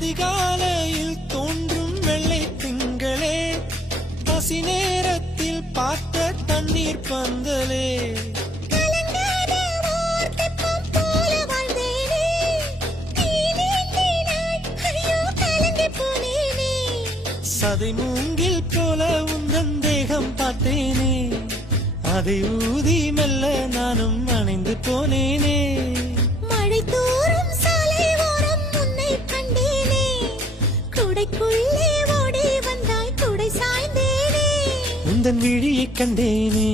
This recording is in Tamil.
அதிகாலையில் தோன்றும் வெள்ளை திங்களே, பசி நேரத்தில் பார்த்த தண்ணீர் பந்தலே, சதை மூங்கில் போல உந்தன் தேகம் பார்த்தேனே, அதை ஊதி மெல்ல நானும் அணைந்து போனேனே. மழை தோறும் சாலை ஓரம் உன்னை கண்டேனே, குடைக்குள்ளே ஓடி வந்தாய் குடை சாய்ந்தேனே. உந்தன் விழியை கண்டேனே,